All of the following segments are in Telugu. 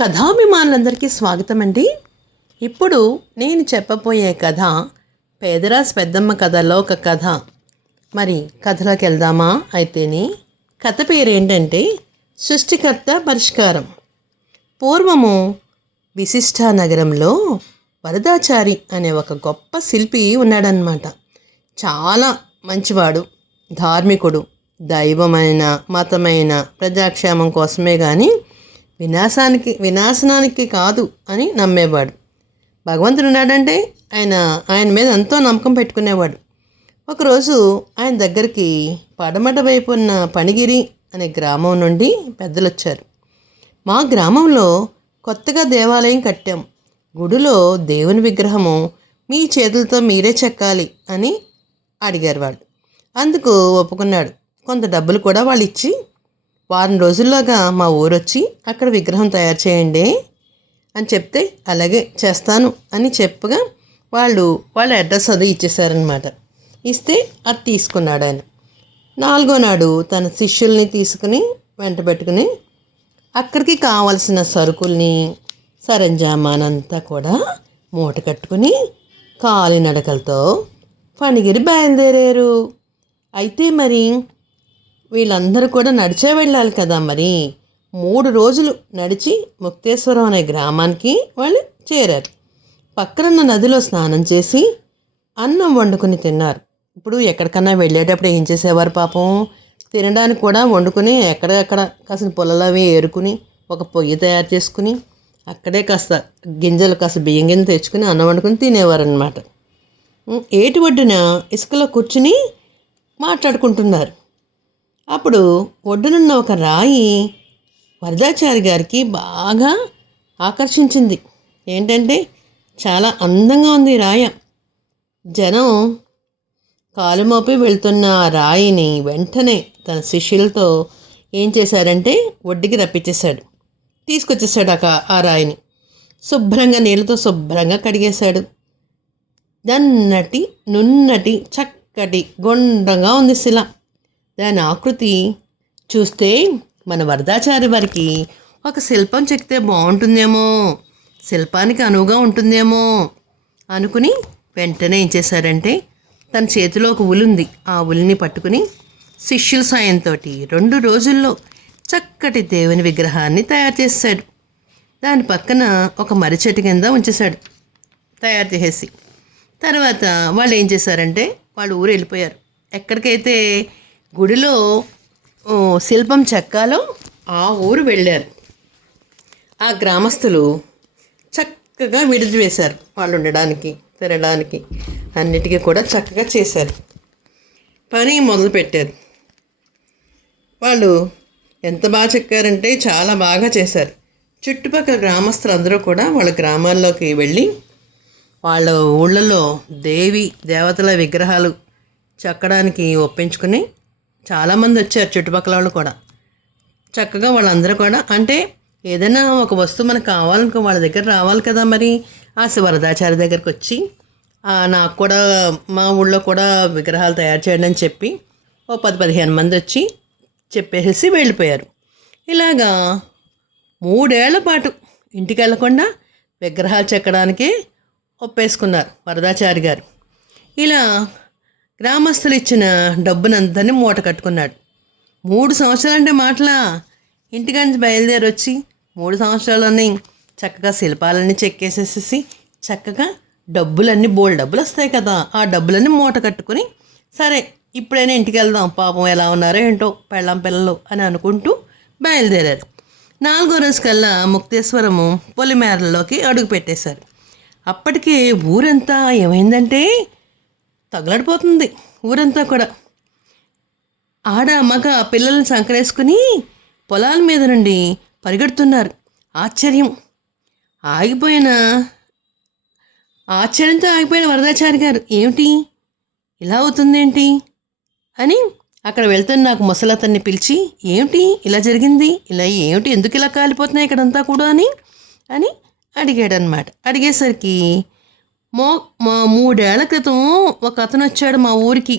కథాభిమానులందరికీ స్వాగతం అండి. ఇప్పుడు నేను చెప్పబోయే కథ పేదరాశి పెద్దమ్మ కథలో ఒక కథ. మరి కథలోకి వెళ్దామా? అయితేనే కథ పేరేంటంటే సృష్టికర్త పరిష్కారం. పూర్వము విశిష్టా నగరంలో వరదాచారి అనే ఒక గొప్ప శిల్పి ఉన్నాడనమాట. చాలా మంచివాడు, ధార్మికుడు, దైవమైన మతమైన ప్రజాక్షేమం కోసమే కానీ వినాశనానికి కాదు అని నమ్మేవాడు. భగవంతుడు ఉన్నాడంటే ఆయన మీద ఎంతో నమ్మకం పెట్టుకునేవాడు. ఒకరోజు ఆయన దగ్గరికి పడమట వైపు ఉన్న పనిగిరి అనే గ్రామం నుండి పెద్దలు వచ్చారు. మా గ్రామంలో కొత్తగా దేవాలయం కట్టాం. గుడిలో దేవుని విగ్రహము మీ చేతులతో మీరే చెక్కాలి అని అడిగారు వాళ్ళు. అందుకు ఒప్పుకున్నాడు. కొంత డబ్బులు కూడా వాళ్ళు ఇచ్చి వారం రోజుల్లోగా మా ఊరొచ్చి అక్కడ విగ్రహం తయారు చేయండి అని చెప్తే అలాగే చేస్తాను అని చెప్పగా వాళ్ళ అడ్రస్ అది ఇచ్చేసారనమాట. ఇస్తే అది తీసుకున్నాడు ఆయన. 4వ నాడు తన శిష్యుల్ని తీసుకుని వెంట పెట్టుకుని అక్కడికి కావలసిన సరుకుల్ని సరంజామానంతా కూడా మూట కట్టుకుని కాలినడకలతో పనిగిరి బయలుదేరారు. అయితే మరి వీళ్ళందరూ కూడా నడిచే వెళ్ళాలి కదా. మరి 3 రోజులు నడిచి ముక్తేశ్వరం అనే గ్రామానికి వాళ్ళు చేరారు. పక్కనున్న నదిలో స్నానం చేసి అన్నం వండుకుని తిన్నారు. ఇప్పుడు ఎక్కడికన్నా వెళ్ళేటప్పుడు ఏం చేసేవారు పాపం, తినడానికి కూడా వండుకుని ఎక్కడెక్కడ కాసిన పొలాలు అవి ఏరుకుని ఒక పొయ్యి తయారు చేసుకుని అక్కడే కాస్త బియ్యం గింజలు తెచ్చుకుని అన్నం వండుకుని తినేవారు అనమాట. ఏటి ఒడ్డున ఇసుకలో కూర్చుని మాట్లాడుకుంటున్నారు. అప్పుడు ఒడ్డునున్న ఒక రాయి వరదాచారి గారికి బాగా ఆకర్షించింది. ఏంటంటే చాలా అందంగా ఉంది రాయ. జనం కాలు మోపి వెళ్తున్న ఆ రాయిని వెంటనే తన శిష్యులతో ఏం చేశారంటే ఒడ్డుకి రప్పించేశాడు. తీసుకొచ్చేసాడు ఆ రాయిని. శుభ్రంగా నీళ్ళతో శుభ్రంగా కడిగేశాడు. నున్నటి చక్కటి గుండ్రంగా ఉంది శిల. దాని ఆకృతి చూస్తే మన వరదాచారి వారికి ఒక శిల్పం చెక్కితే బాగుంటుందేమో, శిల్పానికి అనువుగా ఉంటుందేమో అనుకుని వెంటనే ఏం చేశారంటే తన చేతిలో ఒక ఉలి ఉంది. ఆ ఉలిని పట్టుకుని శిష్యుల సాయంతో 2 రోజుల్లో చక్కటి దేవుని విగ్రహాన్ని తయారు చేశాడు. దాని పక్కన ఒక మర్రి చెట్టు కింద ఉంచేశాడు తయారు చేసేసి. తర్వాత వాళ్ళు ఏం చేశారంటే వాళ్ళు ఊరు వెళ్ళిపోయారు. ఎక్కడికైతే గుడిలో శిల్పం చెక్కాలో ఆ ఊరు వెళ్ళారు. ఆ గ్రామస్తులు చక్కగా విడిది వేశారు. వాళ్ళు ఉండడానికి తినడానికి అన్నిటికీ కూడా చక్కగా చేశారు. పని మొదలుపెట్టారు. వాళ్ళు ఎంత బాగా చెక్కారంటే చాలా బాగా చేశారు. చుట్టుపక్కల గ్రామస్తులు అందరూ కూడా వాళ్ళ గ్రామాల్లోకి వెళ్ళి వాళ్ళ ఊళ్ళలో దేవతల విగ్రహాలు చెక్కడానికి ఒప్పించుకుని చాలామంది వచ్చారు. చుట్టుపక్కల వాళ్ళు కూడా చక్కగా వాళ్ళందరూ కూడా అంటే ఏదైనా ఒక వస్తువు మనకు కావాలనుకో వాళ్ళ దగ్గర రావాలి కదా. మరి ఆ వరదాచారి దగ్గరికి వచ్చి నాకు కూడా మా ఊళ్ళో కూడా విగ్రహాలు తయారు చేయండి అని చెప్పి 10-15 మంది వచ్చి చెప్పేసి వెళ్ళిపోయారు. ఇలాగా 3 ఏళ్ల పాటు ఇంటికి వెళ్ళకుండా విగ్రహాలు చెక్కడానికే ఒప్పేసుకున్నారు వరదాచారి గారు. ఇలా గ్రామస్తులు ఇచ్చిన డబ్బునంతని మూట కట్టుకున్నాడు. 3 సంవత్సరాలంటే మాటలా. ఇంటికాంచి బయలుదేరి వచ్చి 3 సంవత్సరాలని చక్కగా శిల్పాలన్నీ చెక్కేసేసి చక్కగా డబ్బులన్నీ డబ్బులు వస్తాయి కదా, ఆ డబ్బులన్నీ మూట కట్టుకుని సరే ఇప్పుడైనా ఇంటికి వెళ్దాం, పాపం ఎలా ఉన్నారో ఏంటో పెళ్ళాం పిల్లలు అని అనుకుంటూ బయలుదేరారు. 4వ రోజు కల్లా ముక్తేశ్వరము పొలిమేరల్లోకి అడుగు పెట్టేశారు. అప్పటికే ఊరంతా ఏమైందంటే తగలడిపోతుంది. ఊరంతా కూడా ఆడ మగ పిల్లల్ని సంకరేసుకుని పొలాల మీద నుండి పరిగెడుతున్నారు. ఆశ్చర్యంతో ఆగిపోయిన వరదాచారి గారు ఏమిటి ఇలా అవుతుందేంటి అని అక్కడ వెళ్తున్న నాకు ముసలతన్ని పిలిచి ఏమిటి ఇలా జరిగింది, ఇలా ఏమిటి, ఎందుకు ఇలా కాలిపోతున్నాయి ఇక్కడంతా కూడా అని అడిగాడనమాట. అడిగేసరికి 3 ఏళ్ల క్రితం ఒక అతను వచ్చాడు మా ఊరికి,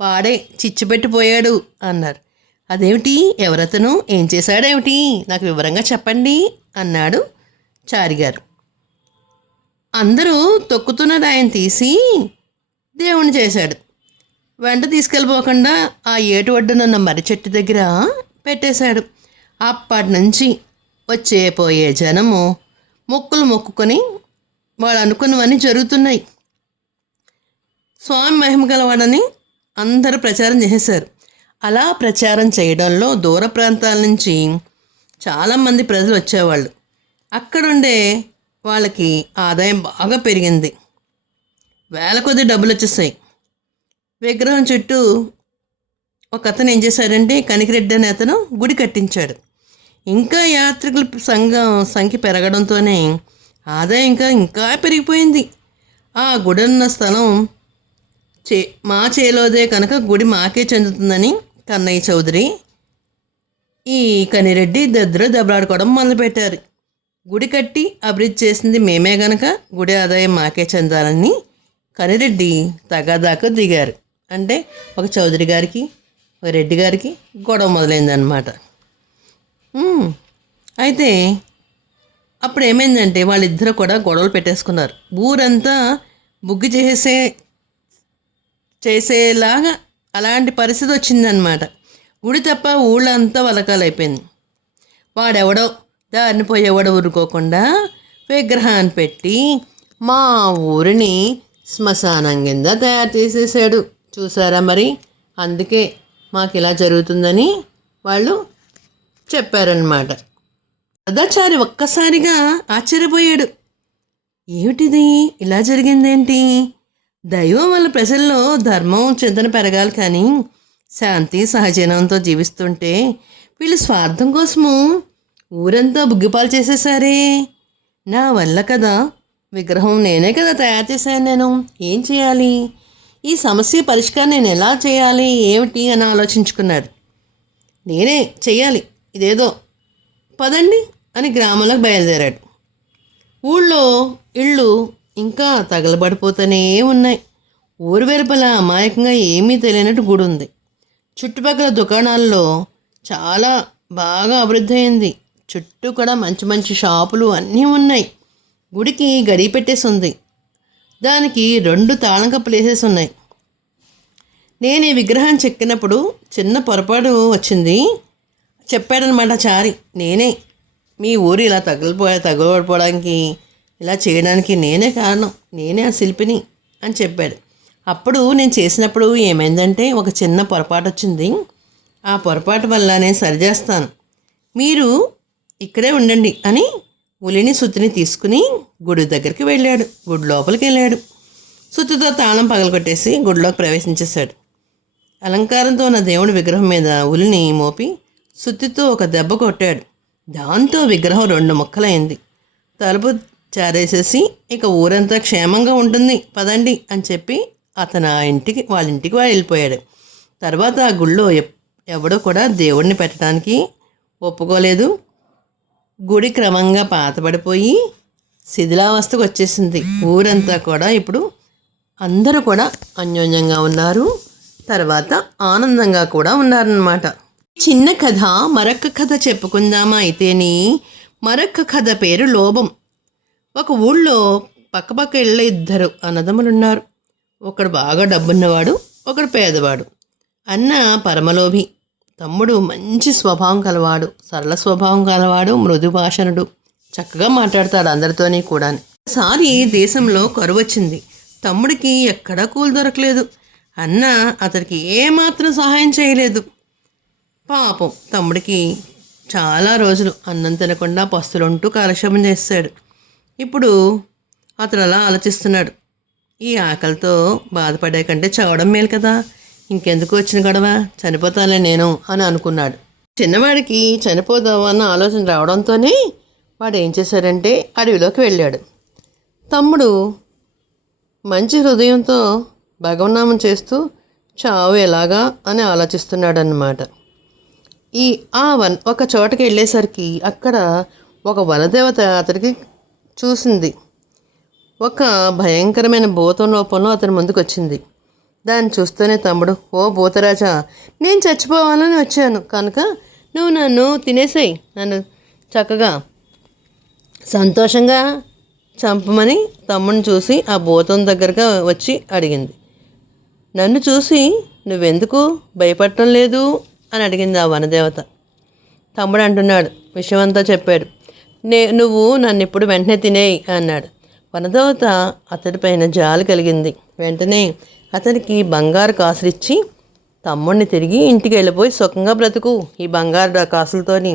వాడే చిచ్చుపెట్టిపోయాడు అన్నారు. అదేమిటి, ఎవరతను, ఏం చేశాడేమిటి, నాకు వివరంగా చెప్పండి అన్నాడు చారిగారు. అందరూ తొక్కుతున్న రాయిని తీసి దేవుణ్ణి చేశాడు. వెంట తీసుకెళ్ళిపోకుండా ఆ ఏటు ఒడ్డునున్న మర్రి చెట్టు దగ్గర పెట్టేశాడు. అప్పటి నుంచి వచ్చే పోయే జనము మొక్కులు మొక్కుకొని వాళ్ళు అనుకున్నవన్నీ జరుగుతున్నాయి. స్వామి మహిమ గలవాడని అందరూ ప్రచారం చేశారు. అలా ప్రచారం చేయడంలో దూర ప్రాంతాల నుంచి చాలామంది ప్రజలు వచ్చేవాళ్ళు. అక్కడుండే వాళ్ళకి ఆదాయం బాగా పెరిగింది. వేల కొద్ది డబ్బులు వచ్చేసాయి. విగ్రహం చుట్టూ ఒక అతను ఏం చేశాడంటే, కనికిరెడ్డి అనే అతను గుడి కట్టించాడు. ఇంకా యాత్రికుల సంఖ్య పెరగడంతోనే ఆదాయం ఇంకా పెరిగిపోయింది. ఆ గుడి ఉన్న స్థలం మా చేలోదే కనుక గుడి మాకే చెందుతుందని కన్నయ్య చౌదరి ఈ కనిరెడ్డి దెబ్బలాడుకోవడం మొదలుపెట్టారు. గుడి కట్టి అభివృద్ధి చేసింది మేమే గనక గుడి ఆదాయం మాకే చెందాలని కనిరెడ్డి తగాదాకు దిగారు. అంటే ఒక చౌదరి గారికి ఒక రెడ్డి గారికి గొడవ మొదలైందనమాట. అయితే అప్పుడు ఏమైందంటే వాళ్ళిద్దరూ కూడా గొడవలు పెట్టేసుకున్నారు. ఊరంతా బుగ్గి చేసేలాగా అలాంటి పరిస్థితి వచ్చిందనమాట. గుడి తప్ప ఊళ్ళంతా వలకాలైపోయింది. వాడెవడో దారిని పోయేవాడు ఊరుకోకుండా విగ్రహాన్ని పెట్టి మా ఊరిని శ్మశానం కింద తయారు చేసేసాడు. చూసారా మరి, అందుకే మాకు ఇలా జరుగుతుందని వాళ్ళు చెప్పారనమాట. వరదాచారి ఒక్కసారిగా ఆశ్చర్యపోయాడు. ఏమిటిది, ఇలా జరిగిందేంటి? దైవం వల్ల ప్రజల్లో ధర్మం చింతన పెరగాలి, కానీ శాంతి సహజీవనంతో జీవిస్తుంటే వీళ్ళు స్వార్థం కోసము ఊరంతా బుగ్గిపాలు చేసేసారే. నా వల్ల కదా, విగ్రహం నేనే కదా తయారు చేశాను, నేను ఏం చేయాలి? ఈ సమస్య పరిష్కారం నేను ఎలా చేయాలి ఏమిటి అని ఆలోచించుకున్నాడు. నేనే చెయ్యాలి ఇదేదో, పదండి అని గ్రామంలోకి బయలుదేరాడు. ఊళ్ళో ఇళ్ళు ఇంకా తగలబడిపోతూనే ఉన్నాయి. ఊరు వెలుపల అమాయకంగా ఏమీ తెలియనట్టు గుడి ఉంది. చుట్టుపక్కల దుకాణాల్లో చాలా బాగా అభివృద్ధి అయింది. చుట్టూ కూడా మంచి మంచి షాపులు అన్నీ ఉన్నాయి. గుడికి గడి పెట్టేసి ఉంది. దానికి 2 తాళం కప్పులు వేసేసి ఉన్నాయి. నేను ఈ విగ్రహం చెక్కినప్పుడు చిన్న పొరపాటు వచ్చింది చెప్పాడనమాట చారి. నేనే మీ ఊరు ఇలా తగలబడిపోవడానికి ఇలా చేయడానికి నేనే కారణం, నేనే ఆ శిల్పిని అని చెప్పాడు. అప్పుడు నేను చేసినప్పుడు ఏమైందంటే ఒక చిన్న పొరపాటు వచ్చింది. ఆ పొరపాటు వల్ల నేను సరిచేస్తాను, మీరు ఇక్కడే ఉండండి అని ఉలిని సుత్తిని తీసుకుని గుడి దగ్గరికి వెళ్ళాడు. గుడి లోపలికి వెళ్ళాడు. సుత్తితో తాళం పగలగొట్టేసి గుడిలోకి ప్రవేశించేశాడు. అలంకారంతో ఉన్న దేవుడి విగ్రహం మీద ఉలిని మోపి సుత్తితో ఒక దెబ్బ కొట్టాడు. దాంతో విగ్రహం 2 ముక్కలైంది. తలుపు చారేసేసి ఇక ఊరంతా క్షేమంగా ఉంటుంది పదండి అని చెప్పి అతను వాళ్ళ ఇంటికి వెళ్ళిపోయాడు. తర్వాత ఆ గుళ్ళో ఎవడో కూడా దేవుడిని పెట్టడానికి ఒప్పుకోలేదు. గుడి క్రమంగా పాతబడిపోయి శిథిలావస్థకు వచ్చేసింది. ఊరంతా కూడా ఇప్పుడు అందరూ కూడా అన్యోన్యంగా ఉన్నారు. తర్వాత ఆనందంగా కూడా ఉన్నారన్నమాట. చిన్న కథ మరొక కథ చెప్పుకుందామా అయితేని. మరొక కథ పేరు లోభం. ఒక ఊళ్ళో పక్కపక్క ఇళ్ళ 2 అన్నదమ్ములున్నారు. ఒకడు బాగా డబ్బున్నవాడు, ఒకడు పేదవాడు. అన్న పరమలోభి, తమ్ముడు మంచి స్వభావం కలవాడు, సరళ స్వభావం కలవాడు, మృదు భాషణుడు, చక్కగా మాట్లాడతాడు అందరితోని కూడా. ఒకసారి దేశంలో కరువు వచ్చింది. తమ్ముడికి ఎక్కడా కూలి దొరకలేదు. అన్న అతడికి ఏమాత్రం సహాయం చేయలేదు. పాపం తమ్ముడికి చాలా రోజులు అన్నం తినకుండా పస్తులుంటూ కాలక్షేపం చేస్తాడు. ఇప్పుడు అతను అలా ఆలోచిస్తున్నాడు. ఈ ఆకలితో బాధపడే కంటే చావడం మేలు కదా, ఇంకెందుకు వచ్చిన గొడవ, చనిపోతానే నేను అని అనుకున్నాడు. చిన్నవాడికి చనిపోదామన్న ఆలోచన రావడంతోనే వాడు ఏం చేశాడంటే అడవిలోకి వెళ్ళాడు. తమ్ముడు మంచి హృదయంతో భగవన్నామం చేస్తూ చావు ఎలాగా అని ఆలోచిస్తున్నాడు అన్నమాట. ఒక చోటకి వెళ్ళేసరికి అక్కడ ఒక వనదేవత అతడికి చూసింది. ఒక భయంకరమైన భూతం రూపంలో అతని ముందుకు వచ్చింది. దాన్ని చూస్తూనే తమ్ముడు, ఓ భూతరాజా, నేను చచ్చిపోవాలని వచ్చాను కనుక నువ్వు నన్ను తినేసేయి, నన్ను చక్కగా సంతోషంగా చంపమని తమ్ముడిని చూసి ఆ భూతం దగ్గరగా వచ్చి అడిగింది. నన్ను చూసి నువ్వెందుకు భయపడటం లేదు అని అడిగింది ఆ వనదేవత. తమ్ముడు అంటున్నాడు, విషయమంతా చెప్పాడు. నువ్వు నన్ను ఇప్పుడు వెంటనే తినేయి అన్నాడు. వనదేవత అతడిపైన జాలి కలిగింది. వెంటనే అతనికి బంగారు కాసులిచ్చి తమ్ముడిని తిరిగి ఇంటికి వెళ్ళిపోయి సుఖంగా బ్రతుకు, ఈ బంగారు కాసులతోని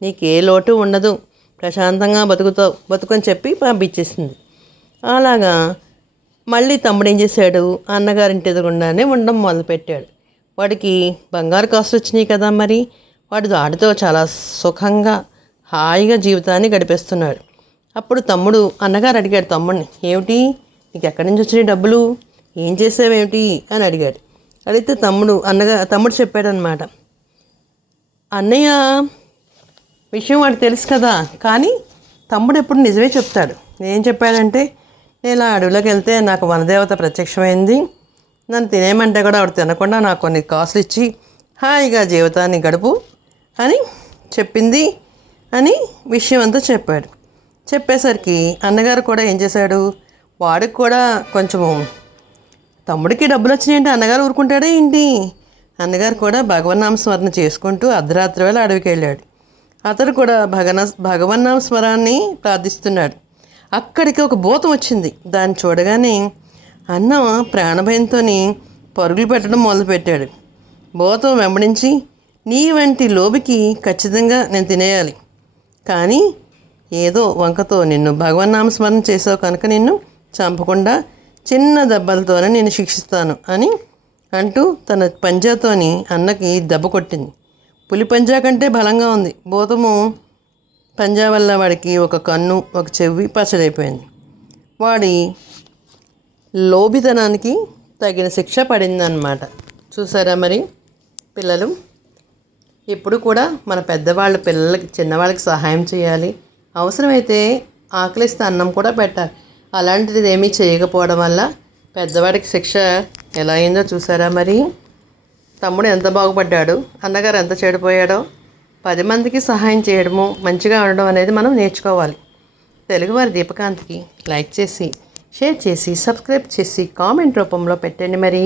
నీకే లోటు ఉండదు, ప్రశాంతంగా బతుకని చెప్పి పంపించేసింది. అలాగా మళ్ళీ తమ్ముడు ఏం చేశాడు, అన్నగారింటి ఎదురుగుండానే ఉండడం మొదలుపెట్టాడు. వాడికి బంగారు కాసులు వచ్చినాయి కదా, మరి వాడు వాడితో చాలా సుఖంగా హాయిగా జీవితాన్ని గడిపేస్తున్నాడు. అప్పుడు తమ్ముడు అన్నగారు అడిగాడు తమ్ముడిని, ఏమిటి నీకు ఎక్కడి నుంచి వచ్చినాయి డబ్బులు, ఏం చేసావేమిటి అని అడిగాడు. అడిగితే తమ్ముడు చెప్పాడనమాట, అన్నయ్య విషయం వాడికి తెలుసు కదా, కానీ తమ్ముడు ఎప్పుడు నిజమే చెప్తాడు. ఏం చెప్పాడంటే, నేను ఇలా అడవిలోకి వెళ్తే నాకు వనదేవత ప్రత్యక్షమైంది, నన్ను తినేయమంటే కూడా ఆవిడ తినకుండా నాకు కొన్ని కాసులు ఇచ్చి హాయిగా జీవితాన్ని గడుపు అని చెప్పింది అని విషయం అంతా చెప్పాడు. చెప్పేసరికి అన్నగారు కూడా ఏం చేశాడు, వాడికి కూడా కొంచెము తమ్ముడికి డబ్బులు వచ్చినాయంటే అన్నగారు ఊరుకుంటాడే ఏంటి, అన్నగారు కూడా భగవన్నామ స్మరణ చేసుకుంటూ అర్ధరాత్రి వేళ అడవికి వెళ్ళాడు. అతడు కూడా భగవన్నామ స్మరాన్ని ప్రార్థిస్తున్నాడు. అక్కడికి ఒక భూతం వచ్చింది. దాన్ని చూడగానే అన్న ప్రాణభయంతో పరుగులు పెట్టడం మొదలుపెట్టాడు. భూతం వెంబడించి, నీ వంటి లోబికి ఖచ్చితంగా నేను తినేయాలి, కానీ ఏదో వంకతో నిన్ను భగవన్నామస్మరణ చేసావు కనుక నిన్ను చంపకుండా చిన్న దెబ్బలతోనే నేను శిక్షిస్తాను అని అంటూ తన పంజాతోని అన్నకి దెబ్బ కొట్టింది. పులి పంజా కంటే బలంగా ఉంది. భూతము పంజా వల్ల వాడికి ఒక కన్ను ఒక చెవి పచ్చడైపోయింది. వాడి లోబితనానికి తగిన శిక్ష పడిందన్నమాట. చూసారా మరి పిల్లలు, ఇప్పుడు కూడా మన పెద్దవాళ్ళు పిల్లలకి చిన్నవాళ్ళకి సహాయం చేయాలి, అవసరమైతే ఆకలిస్తే అన్నం కూడా పెట్టాలి. అలాంటిది ఏమీ చేయకపోవడం వల్ల పెద్దవాడికి శిక్ష ఎలా అయిందో చూసారా మరి. తమ్ముడు ఎంత బాగుపడ్డాడు, అన్నగారు ఎంత చెడిపోయాడో. 10 మందికి సహాయం చేయడము, మంచిగా ఉండడం అనేది మనం నేర్చుకోవాలి. తెలుగువారి దీపకాంత్కి లైక్ చేసి, షేర్ చేసి, సబ్స్క్రైబ్ చేసి, కామెంట్ రూపంలో పెట్టండి మరి.